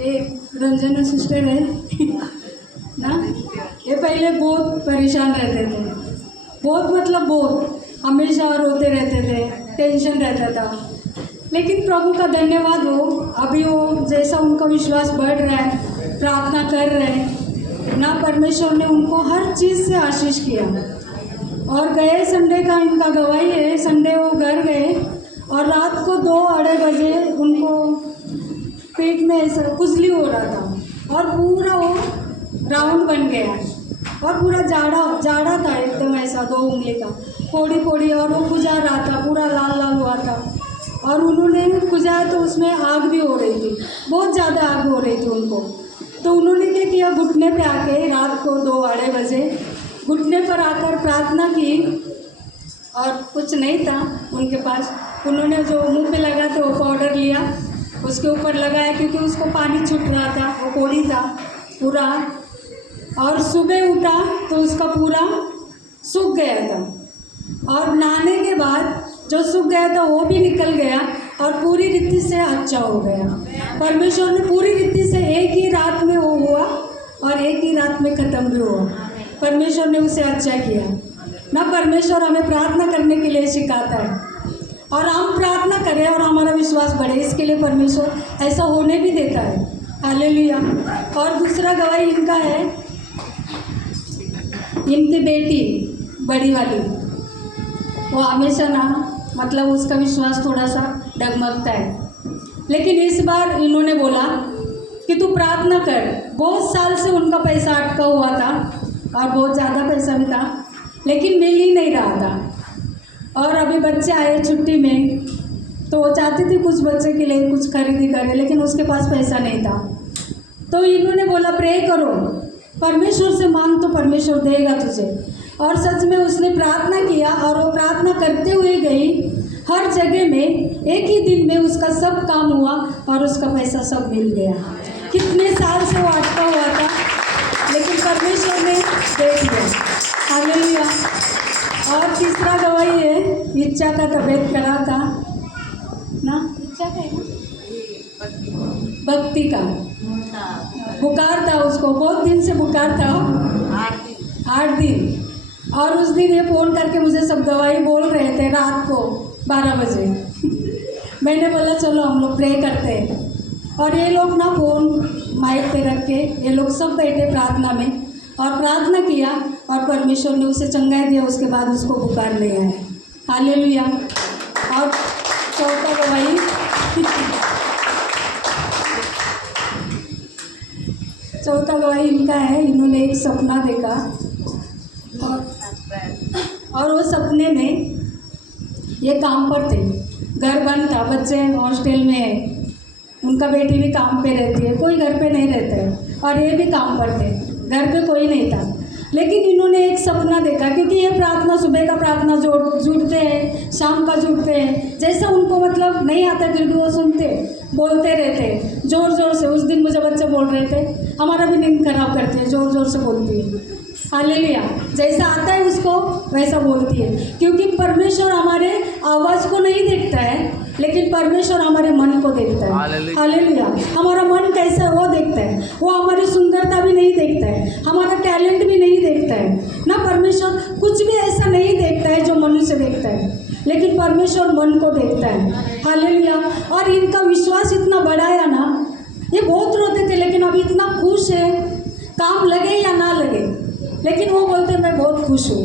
ये रंजना सिस्टर है ना, ये पहले बहुत परेशान रहते थे, बहुत मतलब बहुत हमेशा रोते रहते थे, टेंशन रहता था। लेकिन प्रभु का धन्यवाद हो, अभी वो जैसा उनका विश्वास बढ़ रहा है, प्रार्थना कर रहे हैं ना, परमेश्वर ने उनको हर चीज़ से आशीष किया। और गए संडे का इनका गवाही है, संडे वो घर गए और रात को 2-2:30 बजे उनको पेट में ऐसा खुजली हो रहा था और पूरा वो राउंड बन गया और पूरा जाड़ा था एकदम ऐसा 2 उंगली का, फोड़ी फोड़ी, और वो खुजा रहा था, पूरा लाल लाल हुआ था। और उन्होंने खुजाया तो उसमें आग भी हो रही थी, बहुत ज़्यादा आग हो रही थी उनको। तो उन्होंने क्या किया, घुटने पे आके रात को 2-2:30 बजे घुटने पर आकर प्रार्थना की और कुछ नहीं था उनके पास। उन्होंने जो मुंह पे लगा था वो पाउडर लिया, उसके ऊपर लगाया, क्योंकि उसको पानी छूट रहा था, वो कोड़ी था पूरा। और सुबह उठा तो उसका पूरा सूख गया था और नहाने के बाद जो सूख गया था वो भी निकल गया और पूरी रीति से अच्छा हो गया। परमेश्वर ने पूरी रीति से एक ही रात में वो हुआ और एक ही रात में ख़त्म भी हुआ। परमेश्वर ने उसे अच्छा किया ना। परमेश्वर हमें प्रार्थना करने के लिए सिखाता है और हम प्रार्थना करें और हमारा विश्वास बढ़े, इसके लिए परमेश्वर ऐसा होने भी देता है। हालेलुया। और दूसरा गवाही इनका है, इनकी बेटी बड़ी वाली, वो हमेशा ना मतलब उसका विश्वास थोड़ा सा डगमगता है, लेकिन इस बार इन्होंने बोला कि तू प्रार्थना कर। बहुत साल से उनका पैसा अटका हुआ था और बहुत ज़्यादा पैसा भी था, लेकिन मिल ही नहीं रहा था। और अभी बच्चे आए छुट्टी में तो वो चाहती थी कुछ बच्चे के लिए कुछ खरीदी करे, लेकिन उसके पास पैसा नहीं था। तो इन्होंने बोला प्रे करो, परमेश्वर से मांग तो परमेश्वर देगा तुझे। और सच में उसने प्रार्थना किया और वो प्रार्थना करते हुए गई, हर जगह में एक ही दिन में उसका सब काम हुआ और उसका पैसा सब मिल गया। कितने साल से वो अटका हुआ था, लेकिन परमेश्वर ने दे दिया। हालेलुया। और तीसरा गवाही है, इच्छा का तबीयत खराब था ना, इच्छा का है ना, भक्ति का बुखार था, उसको बहुत दिन से बुखार था, 8 दिन। और उस दिन ये फ़ोन करके मुझे सब गवाही बोल रहे थे रात को 12 बजे। मैंने बोला चलो हम लोग प्रे करते हैं। और ये लोग ना फ़ोन माइक पे रख के ये लोग सब बैठे प्रार्थना में और प्रार्थना किया और परमेश्वर ने उसे चंगाई दिया। उसके बाद उसको बुखार नहीं आया। हालेलुया। और चौथा गवाही चौथा गवाही इनका है, इन्होंने एक सपना देखा और वो सपने में ये काम पर थे, घर बंद था, बच्चे हॉस्टल में है, उनका बेटी भी काम पे रहती है, कोई घर पे नहीं रहता है, और ये भी काम पर थे, घर पे कोई नहीं था। लेकिन इन्होंने एक सपना देखा, क्योंकि ये प्रार्थना सुबह का प्रार्थना जुड़ते हैं, शाम का जुड़ते हैं, जैसा उनको मतलब नहीं आता फिर भी वो सुनते बोलते रहते ज़ोर ज़ोर से। उस दिन मुझे बच्चे बोल रहे थे हमारा भी नींद खराब करती है, ज़ोर ज़ोर से बोलती है। हालेलुया। जैसा आता है उसको वैसा बोलती है, क्योंकि परमेश्वर हमारे आवाज़ को नहीं देखता है, लेकिन परमेश्वर हमारे मन को देखता है। हालेलुया। हमारा मन कैसा है वो देखता है, वो हमारी सुंदरता भी नहीं देखता है, हमारा टैलेंट भी नहीं देखता है ना। परमेश्वर कुछ भी ऐसा नहीं देखता है जो मनुष्य देखता है, लेकिन परमेश्वर मन को देखता है। हालेलुया। और इनका विश्वास इतना बढ़ाया ना, ये बहुत रोते थे लेकिन अभी इतना खुश है, काम लगे या ना लगे, लेकिन वो बोलते मैं बहुत खुश हूँ,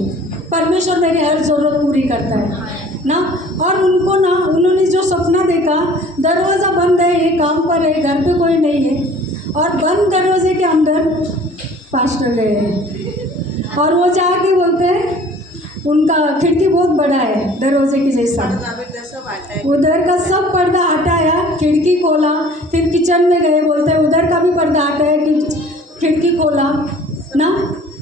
परमेश्वर मेरी हर ज़रूरत पूरी करता है ना। और उनको ना उन्होंने जो सपना देखा, दरवाज़ा बंद है, ये काम पर है, घर पे कोई नहीं है, और बंद दरवाजे के अंदर पास्टर गए हैं और वो जाके बोलते हैं उनका खिड़की बहुत बड़ा है दरवाजे के जैसा, उधर का सब पर्दा हटाया, खिड़की खोला, फिर किचन में गए, बोलते हैं उधर का भी पर्दा हटाया, खिड़की खोला ना,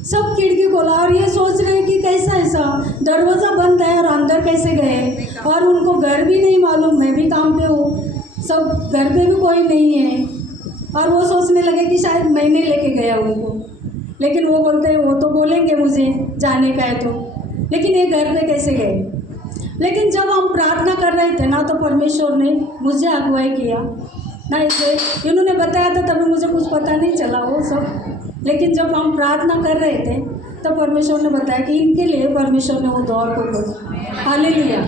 सब खिड़की खोला। और ये सोच रहे हैं कि कैसा ऐसा दरवाज़ा बंद है और अंदर कैसे गए, और उनको घर भी नहीं मालूम, मैं भी काम पे हूँ, सब घर पे भी कोई नहीं है, और वो सोचने लगे कि शायद मैंने लेके गया उनको, लेकिन वो बोलते हैं वो तो बोलेंगे मुझे जाने का है तो, लेकिन ये घर पे कैसे गए। लेकिन जब हम प्रार्थना कर रहे थे ना, तो परमेश्वर ने मुझे अगुवाई किया ना इसे इन्होंने बताया था तभी मुझे कुछ पता नहीं चला वो सब। लेकिन जब हम प्रार्थना कर रहे थे तो परमेश्वर ने बताया कि इनके लिए परमेश्वर ने वो द्वार को खोला। हालेलुया।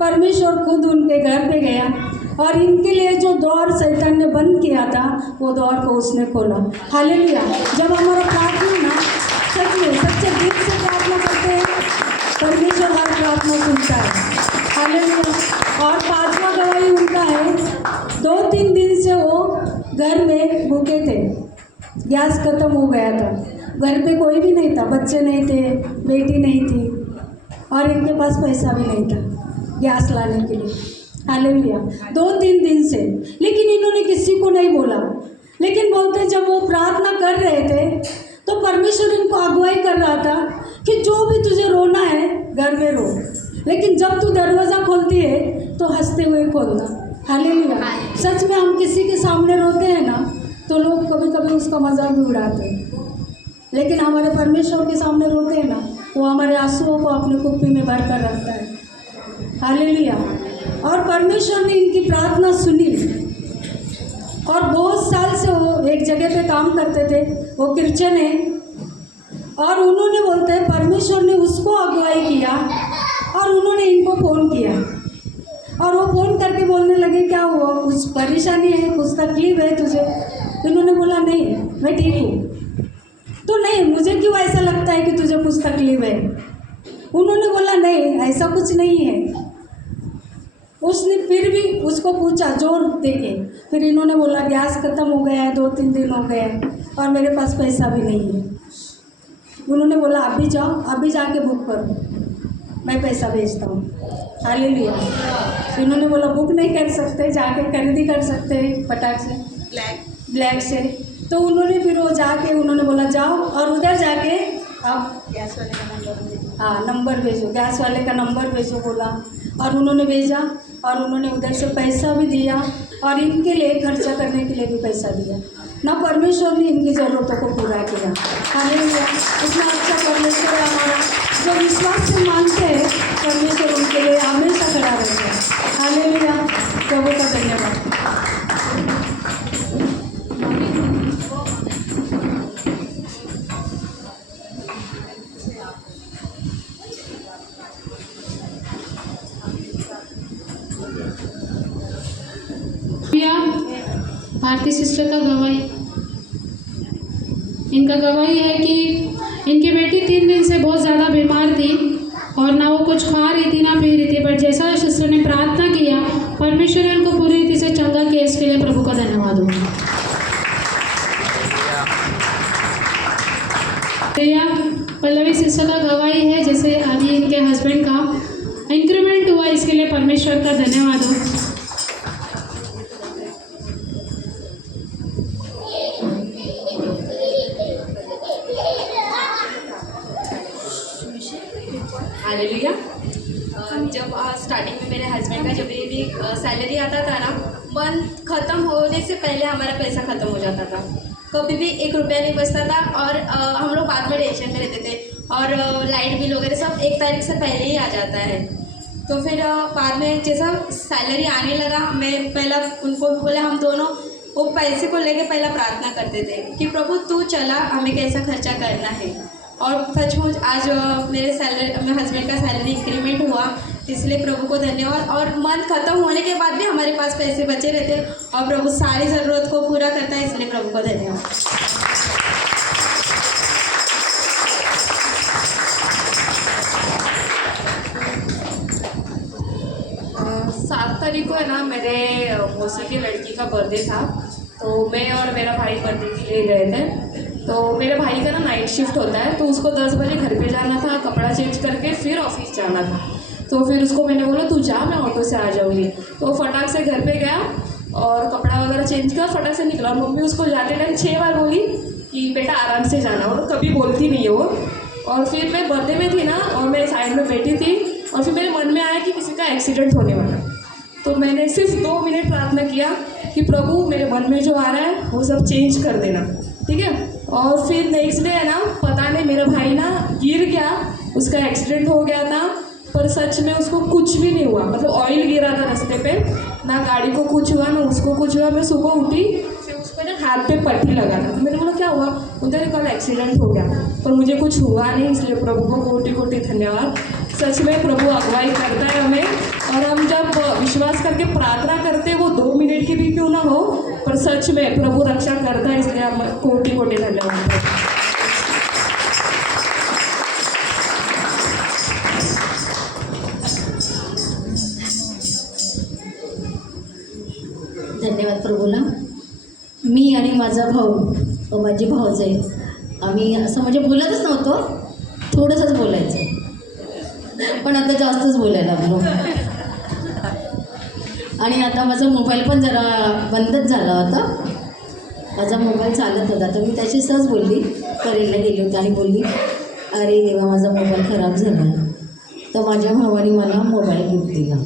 परमेश्वर खुद उनके घर पे गया और इनके लिए जो द्वार शैतान ने बंद किया था वो द्वार को उसने खोला। हालेलुया। जब हमारा प्रार्थना ना सच में सच्चे दिल से प्रार्थना करते हैं परमेश्वर हर प्रार्थना सुनता है। हालेलुया। और पांचवा गवाही उनका है, 2-3 दिन से वो घर में भूखे थे, गैस खत्म हो गया था, घर पे कोई भी नहीं था, बच्चे नहीं थे, बेटी नहीं थी और इनके पास पैसा भी नहीं था गैस लाने के लिए। हालेलुया। 2-3 दिन से, लेकिन इन्होंने किसी को नहीं बोला। लेकिन बोलते जब वो प्रार्थना कर रहे थे तो परमेश्वर इनको अगुवाई कर रहा था कि जो भी तुझे रोना है घर में रो, लेकिन जब तू दरवाज़ा खोलती है तो हंसते हुए खोलना। हालेलुया। सच में हम किसी के सामने रोते हैं ना तो लोग कभी कभी उसका मजाक भी उड़ाते हैं, लेकिन हमारे परमेश्वर के सामने रोते हैं ना वो हमारे आंसुओं को अपने कुप्पी में भर कर रखता है। हालेलुया। और परमेश्वर ने इनकी प्रार्थना सुनी और बहुत साल से वो एक जगह पे काम करते थे, वो क्रिश्चियन है और उन्होंने बोलते हैं परमेश्वर ने उसको अगुवाई किया और उन्होंने इनको फ़ोन किया और वो फ़ोन करके बोलने लगे क्या हुआ, कुछ परेशानी है, कुछ तकलीफ है तुझे? इन्होंने बोला नहीं मैं ठीक हूँ। तो नहीं, मुझे क्यों ऐसा लगता है कि तुझे कुछ तकलीफ है? उन्होंने बोला नहीं ऐसा कुछ नहीं है। उसने फिर भी उसको पूछा जोर देके, फिर इन्होंने बोला गैस खत्म हो गया है, 2-3 दिन हो गए और मेरे पास पैसा भी नहीं है। उन्होंने बोला अभी जाओ, अभी जाके बुक करो, मैं पैसा भेजता हूँ। हालेलुया। इन्होंने बोला बुक नहीं कर सकते, जाके खरीदी कर सकते हैं फटाक से ब्लैक से। तो उन्होंने फिर वो जाके उन्होंने बोला जाओ और उधर जाके आप गैस वाले का नंबर भेजो, हाँ नंबर भेजो, गैस वाले का नंबर भेजो बोला और उन्होंने भेजा और उन्होंने उधर से पैसा भी दिया और इनके लिए खर्चा करने के लिए भी पैसा दिया ना। परमेश्वर ने इनकी ज़रूरतों को पूरा किया। हालेलुया। इतना अच्छा परमेश्वर है हमारा, जो विश्वास से मानते हैं परमेश्वर उनके लिए हमेशा खड़ा रहता है। हालेलुया। प्रभु का धन्यवाद। भारती सिस्टर का गवाही, इनका गवाही है कि इनकी बेटी 3 दिन से बहुत ज़्यादा बीमार थी और ना वो कुछ खा रही थी ना पी रही थी, बट जैसा सिस्टर ने प्रार्थना किया परमेश्वर ने उनको पूरी रीति से चंगा किया। इसके लिए प्रभु का धन्यवाद होगा। पल्लवी सिस्टर का गवाही है जैसे अभी इनके हस्बैंड का इंक्रीमेंट हुआ, इसके लिए परमेश्वर का धन्यवाद हो। हालेलुया। जब स्टार्टिंग में मेरे हस्बैंड का जब भी सैलरी आता था ना, मंथ ख़त्म होने से पहले हमारा पैसा ख़त्म हो जाता था, कभी भी 1 रुपया नहीं बचता था और हम लोग बाद में टेंशन में रहते थे और लाइट बिल वगैरह सब 1 तारीख से पहले ही आ जाता है। तो फिर बाद में जैसा सैलरी आने लगा, मैं पहला उनको बोले, हम दोनों वो पैसे को लेके पहला प्रार्थना करते थे कि प्रभु तू चला, हमें कैसा खर्चा करना है। और सचमुच आज मेरे हस्बैंड का सैलरी इंक्रीमेंट हुआ, इसलिए प्रभु को धन्यवाद। और मंथ ख़त्म होने के बाद भी हमारे पास पैसे बचे रहते और प्रभु सारी ज़रूरत को पूरा करता है, इसलिए प्रभु को धन्यवाद। 7 तारीख को है ना मेरे मौसी की लड़की का बर्थडे था, तो मैं और मेरा भाई बर्थडे के लिए गए थे। तो मेरे भाई का ना नाइट शिफ्ट होता है, तो उसको 10 बजे घर पे जाना था, कपड़ा चेंज करके फिर ऑफिस जाना था। तो फिर उसको मैंने बोला तू जा, मैं ऑटो से आ जाऊँगी। तो फटाक से घर पे गया और कपड़ा वगैरह चेंज किया, फटाक से निकला। मम्मी उसको जाते टाइम 6 बार बोली कि बेटा आराम से जाना, और कभी बोलती नहीं है वो। और फिर मैं बर्थडे में थी ना और मैं साइड में बैठी थी और फिर मेरे मन में आया कि किसी का एक्सीडेंट होने वाला। तो मैंने सिर्फ 2 मिनट प्रार्थना किया कि प्रभु मेरे मन में जो आ रहा है वो सब चेंज कर देना, ठीक है। और फिर नेक्स्ट डे है ना, पता नहीं मेरा भाई ना गिर गया, उसका एक्सीडेंट हो गया था। पर सच में उसको कुछ भी नहीं हुआ, मतलब ऑयल गिरा था रास्ते पे, ना गाड़ी को कुछ हुआ ना उसको कुछ हुआ। मैं सुबह उठी फिर उसको ना हाथ पे पट्टी लगा था, तो मैंने बोला क्या हुआ, उधर कल एक्सीडेंट हो गया, पर मुझे कुछ हुआ नहीं, इसलिए प्रभु को कोटि कोटि धन्यवाद। सच में प्रभु अगुवाई करता है हमें, और हम जब विश्वास करके प्रार्थना करते हैं वो 2 मिनट की भी क्यों ना हो, पर सच में प्रभु रक्षा करता है, इसलिए हम कोटि कोटि धन्यवाद। धन्यवाद प्रभूला. मी आणि माझा भाऊ व माझी भाऊज आहे, आम्ही असं म्हणजे बोलतच नव्हतो, थोडंसंच बोलायचं, पण आता जास्तच बोलायला लागलो. आणि आता माझा मोबाईल पण जरा बंदच झाला होता, माझा मोबाईल चालत होता, तर मी त्याची सहज बोलली, करेलला गेली होती आणि बोलली अरे देवा माझा मोबाईल खराब झाला. तर माझ्या भावाने मला मोबाईल गिफ्ट दिला.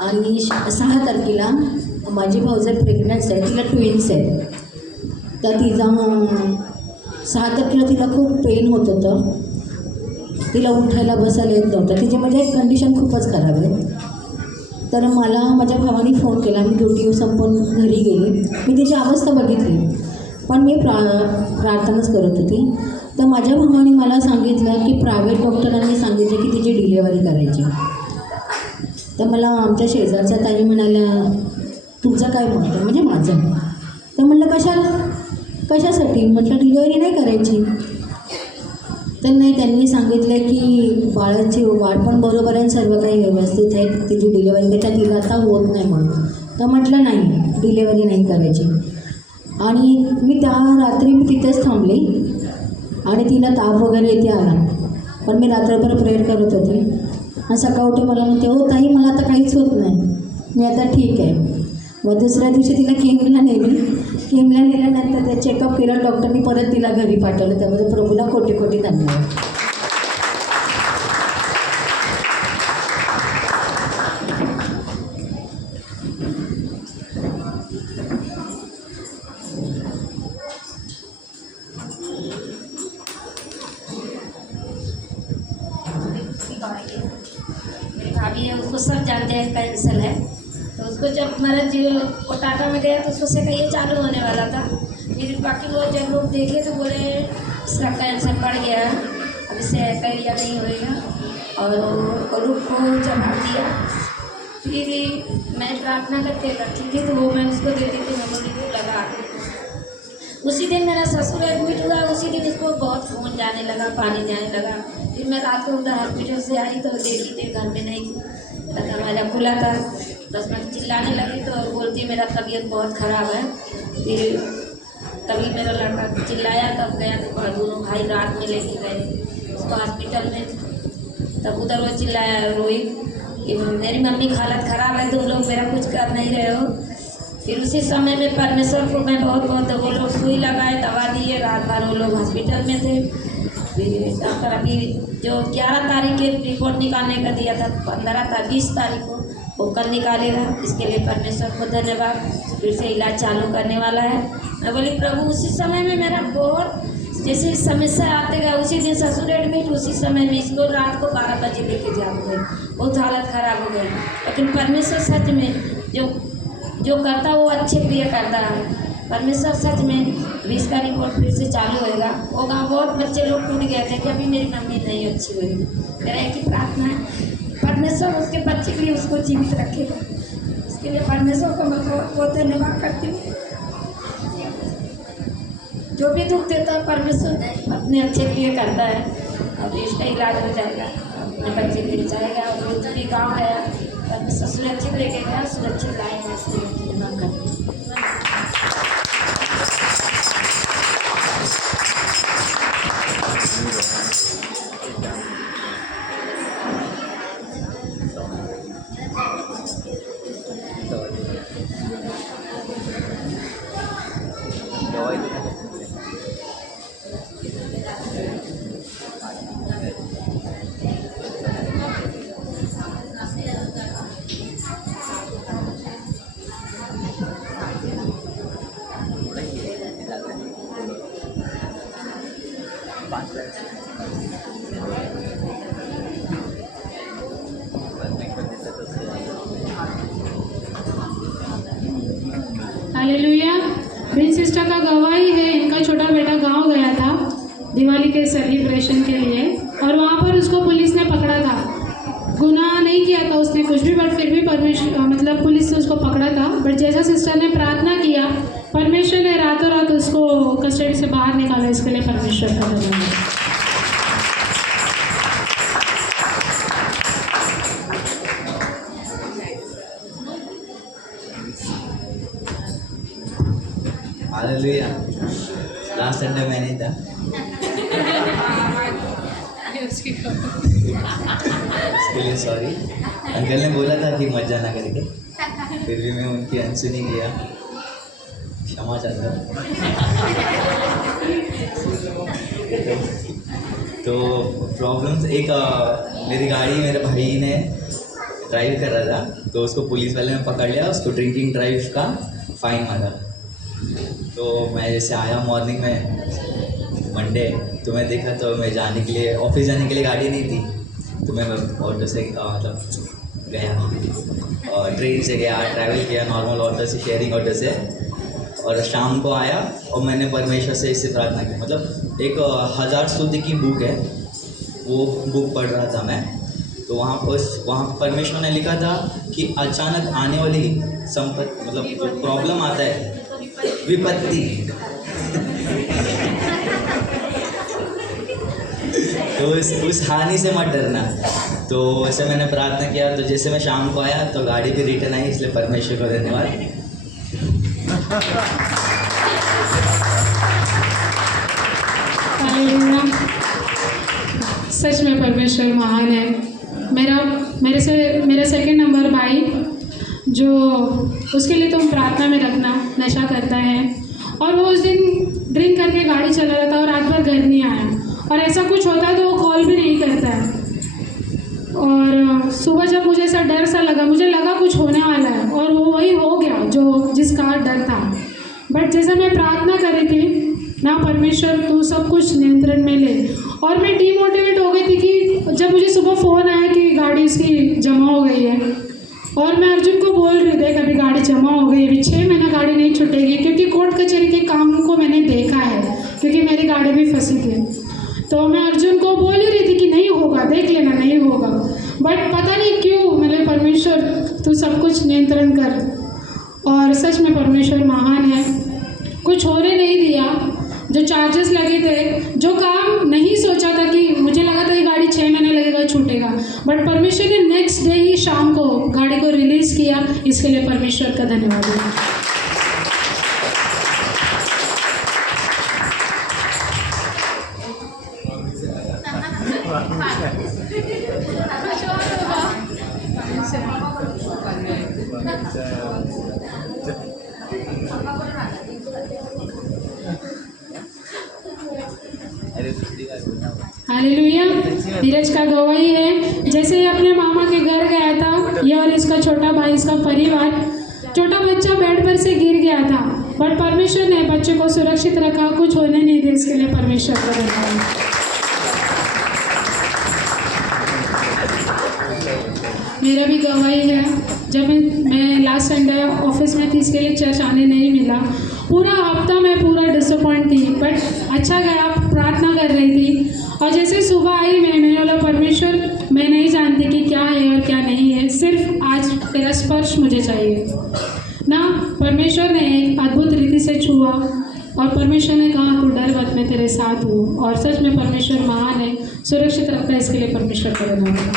आणि 6 तारखेला माझी भाऊजाई प्रेग्नन्स आहे, तिला ट्विन्स आहे. तर तिचा 6 तारखेला तिला खूप पेन होत होतं, तिला उठायला बसायला येत नव्हतं, तिची म्हणजे कंडिशन खूपच खराब आहे. तर मला माझ्या भावाने फोन केला, मी ड्युटी संपवून घरी गेली, मी तिची अवस्था बघितली, पण मी प्रार्थनाच करत होती. तर माझ्या भावाने मला सांगितलं की प्रायव्हेट डॉक्टरांनी सांगितलं की तिची डिलेवरी करायची. तर मला आमच्या शेजारच्या ताई म्हणाल्या तुमचं काय मत आहे, म्हणजे माझं. तर म्हटलं कशासाठी, म्हटलं डिलेवरी नाही करायची. तर नाही, त्यांनी सांगितलं की बाळाची वाढ पण बरोबर आहे, सर्व काही व्यवस्थित आहे, तिची डिलेवरी त्याच्या तिला आता होत नाही म्हणून. तर म्हटलं नाही, डिलेवरी नाही करायची. आणि मी त्या रात्री मी तिथेच थांबली आणि तिला ताप वगैरे इथे आला, पण मी रात्रभर प्रेयर करत होती. आणि सकाळ उठे मला म्हणते हो ताई मला आता काहीच होत नाही, मी आता ठीक आहे. मग दुसऱ्या दिवशी तिला केमला नेली, केमला नेल्यानंतर ते चेकअप केलं, डॉक्टरनी परत तिला घरी पाठवलं. त्यामध्ये प्रभूला कोटी कोटी धन्यवाद. मेरी भाभी है, उसको सब जानते हैं कैंसर है, तो उसको जब हमारा वो टाटा में गया तो उसको सेका ये चालू होने वाला था. फिर बाकी लोग जब लोग देखे तो बोले इसका कैंसर बढ़ गया है, अब इससे कैरिया नहीं होएगा, और रुख को चढ़ा दिया. फिर मैं प्रार्थना करके रखी थी, तो वो मैं उसको देती थी, मैं बोली वो लगा. उसी दिन मेरा ससुर एडमिट हुआ, उसी दिन उसको बहुत खून जाने लगा, पानी जाने लगा. फिर मैं रात को उधर हॉस्पिटल से आई तो देखी थी घर में नहीं, दरवाजा खुला था. 10 मिनट चिल्लाने लगी तो बोलती मेरा तबीयत बहुत ख़राब है. फिर तभी मेरा लड़का चिल्लाया, तब गया तो दोनों भाई रात में लेके गए उसको हॉस्पिटल में. तब उधर वो चिल्लाया रोई कि मेरी मम्मी की हालत ख़राब है, तुम लोग मेरा कुछ कर नहीं रहे हो. फिर उसी समय में परमेश्वर को मैं बहुत वो लोग सुई लगाए, दवा दिए, रात भर वो लोग हॉस्पिटल में थे. फिर डॉक्टर अभी जो 11 तारीख के रिपोर्ट निकालने का दिया था, 20 तारीख को वो कल निकालेगा. इसके लिए परमेश्वर को धन्यवाद. फिर से इलाज चालू करने वाला है. मैं बोली प्रभु उसी समय में मेरा बहुत जैसे समस्या आते गया, उसी दिन ससुर एडमिट, उसी समय में इसको रात को 12 बजे लेके जा गए, बहुत हालत ख़राब हो गई. लेकिन परमेश्वर सच में जो करता वो अच्छे के लिए करता है. परमेश्वर सच में 20 का रिपोर्ट फिर से चालू होगा. बहुत बच्चे लोग टूट गए थे कि अभी मेरी मम्मी नहीं अच्छी हुई. मेरा एक ही प्रार्थना है, परमेश्वर उसके बच्चे के लिए उसको जीवित रखेगा. इसके लिए परमेश्वर को मैं बहुत धन्यवाद करती हूँ. जो भी दुख देता है परमेश्वर अपने अच्छे के लिए करता है. अब इसका इलाज हो जाएगा, अपने बच्चे के लिए जाएगा. और वो भी गाँव गया, परमेश्वर सुरक्षित लेके गया, सुरक्षित लाएगा. इसके लिए धन्यवाद करती हूँ. सिस्टर का गवाही है, इनका छोटा बेटा गांव गया था दिवाली के सेलिब्रेशन के लिए और वहाँ पर उसको पुलिस ने पकड़ा था। गुनाह नहीं किया था उसने कुछ भी, बट फिर भी परमेश्वर मतलब पुलिस ने उसको पकड़ा था। बट जैसा सिस्टर ने प्रार्थना किया, परमेश्वर ने रातों रात उसको कस्टडी से बाहर निकाला। इसके लिए परमेश्वर का धन्यवाद। हालेलुया। लास्ट संडे मैं नहीं था, उसके लिए सॉरी। अंकल ने बोला था कि मत जाना करके, फिर भी मैं उनकी अनसुनी किया, क्षमा चाहता हूँ। तो प्रॉब्लम्स एक मेरी गाड़ी मेरे भाई ने ड्राइव कर रहा था, तो उसको पुलिस वाले ने पकड़ लिया, उसको ड्रिंकिंग ड्राइव का फाइन मारा। तो मैं जैसे आया मॉर्निंग में मंडे, तो मैं देखा तो मैं जाने के लिए ऑफिस जाने के लिए गाड़ी नहीं थी, तो मैं ऑटो से मतलब गया और ट्रेन से गया, ट्रैवल किया नॉर्मल ऑटो से, शेयरिंग ऑटो से। और शाम को आया और मैंने परमेश्वर से इससे प्रार्थना की, मतलब एक 1000 स्तुति की बुक है, वो बुक पढ़ रहा था मैं। तो वहाँ परमेश्वर ने लिखा था कि अचानक आने वाली संपत्ति, मतलब जो प्रॉब्लम आता है, विपत्ति तो उस हानि से मत डरना। तो वैसे मैंने प्रार्थना किया, तो जैसे मैं शाम को आया तो गाड़ी भी रिटर्न आई, इसलिए परमेश्वर को धन्यवाद। सच में परमेश्वर महान है। मेरा सेकंड नंबर भाई, जो उसके लिए तुम प्रार्थना में रखना, नशा करता है और वो उस दिन ड्रिंक करके गाड़ी चला रहा था और रात भर घर नहीं आया, और ऐसा कुछ होता है तो वो कॉल भी नहीं करता है। और सुबह जब मुझे ऐसा डर सा लगा, मुझे लगा कुछ होने वाला है, और वो वही हो गया जो जिसका डर था। बट जैसे मैं प्रार्थना कर रही थी ना, परमेश्वर तू सब कुछ नियंत्रण में ले, और मैं डीमोटिवेट हो गई थी कि जब मुझे सुबह फ़ोन आया कि गाड़ी उसकी जमा हो गई है, और मैं अर्जुन को बोल रही थी अभी गाड़ी जमा हो गई, अभी 6 महीना गाड़ी नहीं छूटेगी, क्योंकि कोर्ट कचहरी के काम को मैंने देखा है, क्योंकि मेरी गाड़ी भी फंसी थी। तो मैं अर्जुन को बोल ही रही थी कि नहीं होगा, देख लेना नहीं होगा। बट पता नहीं क्यों, मतलब परमेश्वर तू सब कुछ नियंत्रण कर। और सच में परमेश्वर महान है, कुछ होने नहीं दिया। जो चार्जेस लगे थे, जो काम नहीं सोचा था, कि मुझे लगा था कि गाड़ी 6 महीने लगेगा छूटेगा, बट परमेश्वर ने नेक्स्ट डे ही शाम को गाड़ी को रिलीज़ किया। इसके लिए परमेश्वर का धन्यवाद है। हालेलुया। धीरज का गवाही है, जैसे ही अपने मामा के घर गया था, ये और इसका छोटा भाई, इसका परिवार, छोटा बच्चा बेड पर से गिर गया था, बट परमेश्वर ने बच्चे को सुरक्षित रखा, कुछ होने नहीं दिया। इसके लिए परमेश्वर का धन्यवाद। मेरा भी गवाही है, जब मैं लास्ट संडे ऑफिस में थी, इसके लिए चर्च आने नहीं मिला। पूरा हफ्ता मैं पूरा डिसअपॉइंट थी, बट अच्छा गया, प्रार्थना कर रही थी, और जैसे सुबह आई मैंने बोला परमेश्वर मैं नहीं जानती कि क्या है और क्या नहीं है, सिर्फ आज तेरा स्पर्श मुझे चाहिए ना। परमेश्वर ने एक अद्भुत रीति से छुआ, और परमेश्वर ने कहा तू डर मत, मैं तेरे साथ हूँ। और सच में परमेश्वर महान है, सुरक्षित रखता है। इसके लिए परमेश्वर का धन्यवाद।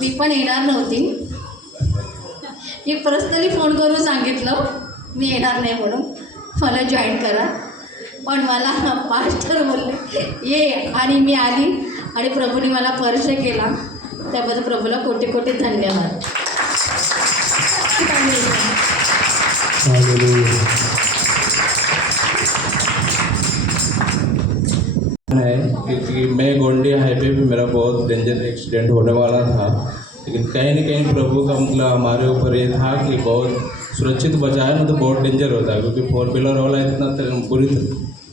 मी पण येणार नव्हती, मी पर्सनली फोन करून सांगितलं मी येणार नाही म्हणून, मला जॉईन करा, पण मला पास्टर बोलले ये, आणि मी आली आणि प्रभूने मला स्पर्श केला, त्याबद्दल प्रभूला कोटी कोटी धन्यवाद। है क्योंकि मैं गोंडी हाईवे पे मेरा बहुत डेंजर एक्सीडेंट होने वाला था, लेकिन कहीं न कहीं प्रभु का मतलब हमारे ऊपर ये था कि बहुत सुरक्षित बचाया, ना तो बहुत डेंजर होता है, क्योंकि 4 व्हीलर वाला इतना बुरी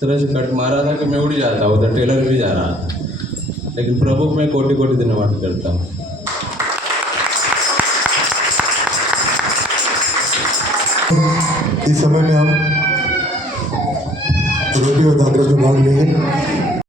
तरह से कट मारा था कि मैं उड़ जाता, उधर टेलर भी जा रहा था। लेकिन प्रभु को मैं कोटि कोटि धन्यवाद करता हूँ। इस समय में हम रोटी और दादरस में भाग लेंगे।